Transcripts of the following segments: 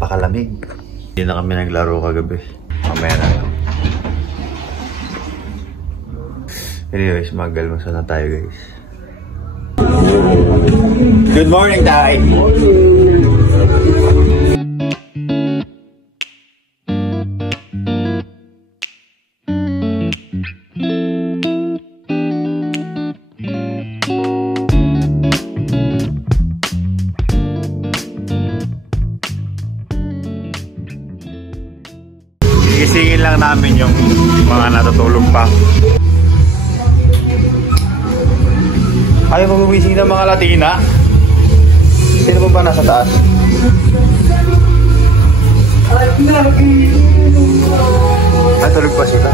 Pakalamig. Hindi na kami naglaro kagabi. Mamaya na lang. Anyways, mag-almusal na tayo guys. Good morning, Tay! Gisingin lang namin yung mga natutulog pa. Ayaw mo gumising ng mga Latina? Sino ba nasa taas? Ay, tulog pa sila.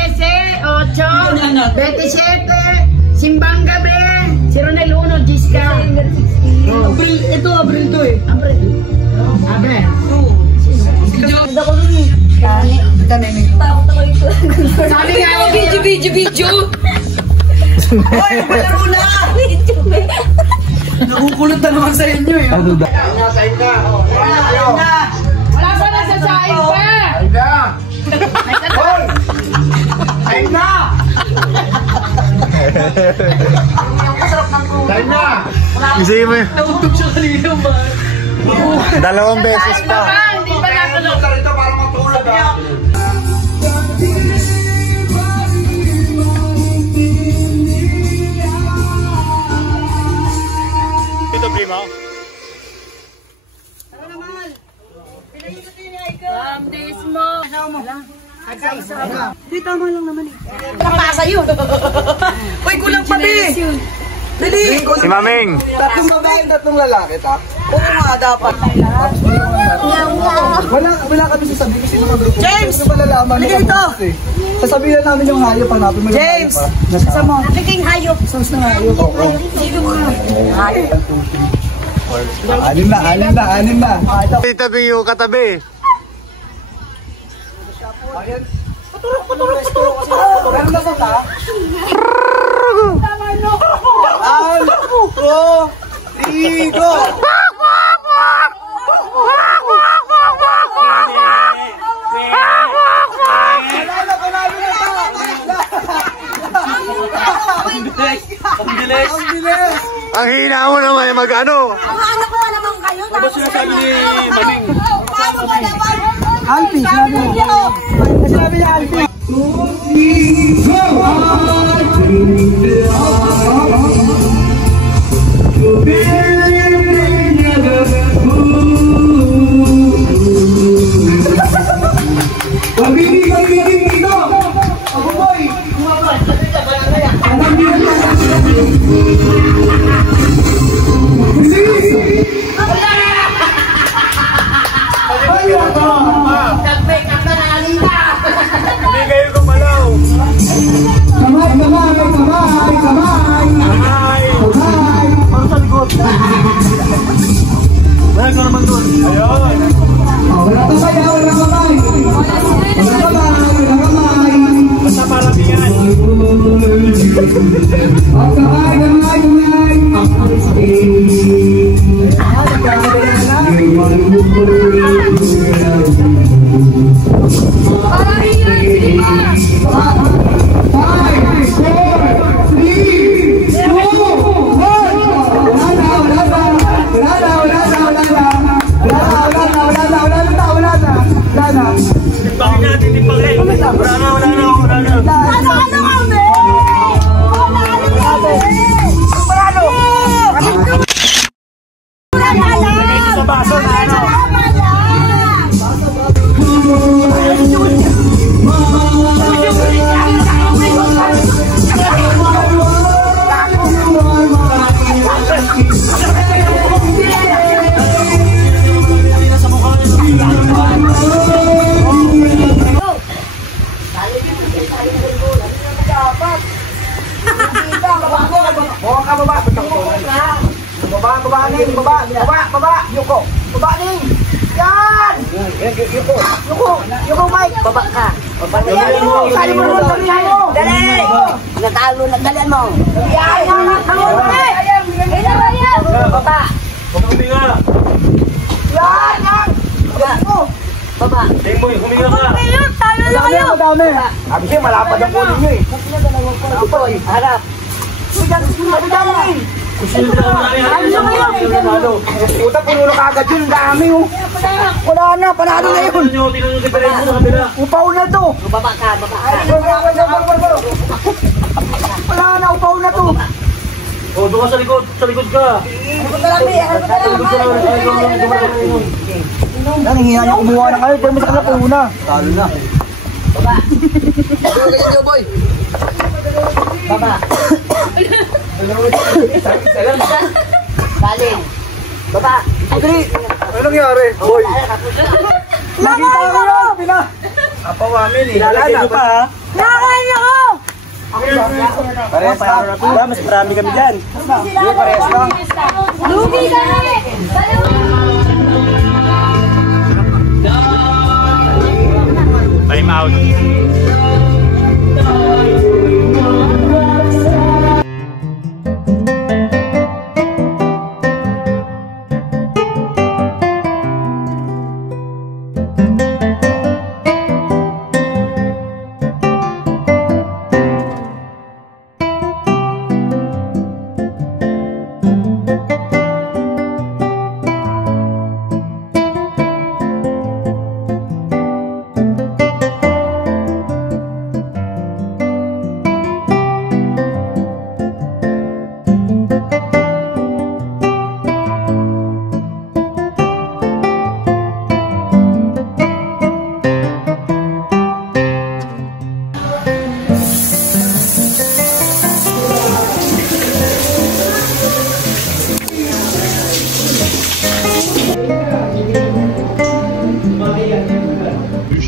13, 8, 27, Simbang Gabi, si Ronel Uno, Jessica. Ito, Abril to eh. Abril. Ganda ko nun eh. Takot ako ito. Sabi nga ako, video. Hoy, malaro na! Nakukulot na naman sa inyo eh. Sain na! Wala pa na sa sain pa! Sain na! Hoy! Sain na! Sain na! Gisingin mo yun. Nakutok siya kanina ba? 2 beses pa. Hindi pa nakulot. Ito para matulog ah. Ito, primo. This mo. Hindi, tama lang naman eh. Kapasa yun. Uy, kulang pa be. Dali. Si Maming. Tatlong babae, tatlong lalaki ta? Oo nga, dapat. Wala kami sasabihin kasi mga grupo. James! Gusto ba lalaman? Halika dito! Sasabihin namin yung hayop pa natin. James! Sa mo. Naging hayop. Sauce ng hayop. Oo. Sino mo? Anim na. Tabi yung katabi. Paturok. Meron na ba ta? Igo! Ang bilis! Ang hina mo naman yung mag-ano. Ang anak ko naman kayo. Ano sinasabi ni Maming? Alfie, sinabi niya Alfie. Hindi kayo gumalaw. Yuko, Mike. Baba ka. Dalihan mo. Sali mo naman, dalihan mo. Dali. Natalo na, dalihan mo. Baba. Huminga. Yan. Baba. Tingmoy, huminga ka. Tayo na kayo. Madami. Sabi siya, malapad ang kunin nyo eh. Harap. Kusin na kayo. Puta, puno na kagad yun. Ang dami oh. Wala na, panalo na yun. Tingnan nyo yung diferensya sa kabila. Upaw na to. Baba ka. Wala na, upaw na to. O, doon ka sa likod. Sa likod ka. Yan, hihina niya kumuha ng kayo. Pero mas na po una. Talo na. Baba. Galing. Baba. Adri, ano nangyari? Boy. Nakita ko yun. Pina. Apawamin eh. Lalala pa ha. Nakakain ako. Parehas lang. Diba, mas marami kami dyan. Hindi, parehas lang. Lugi kami. Time out.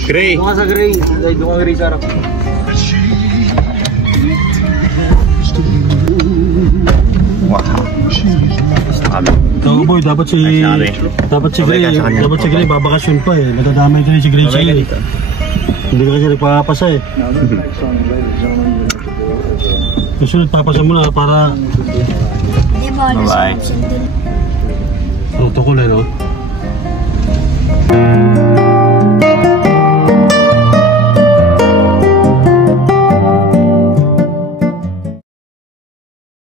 Gray. Doon ka sa green. Doon ka green sa harap. Ito boy, dapat si Gray babakasyon pa eh. Nagdadamay ka rin si Gray sa'yo eh. Hindi ka kasi nagpapasa eh. Kasunod papasa mo na para Bye-bye. protocol eh no?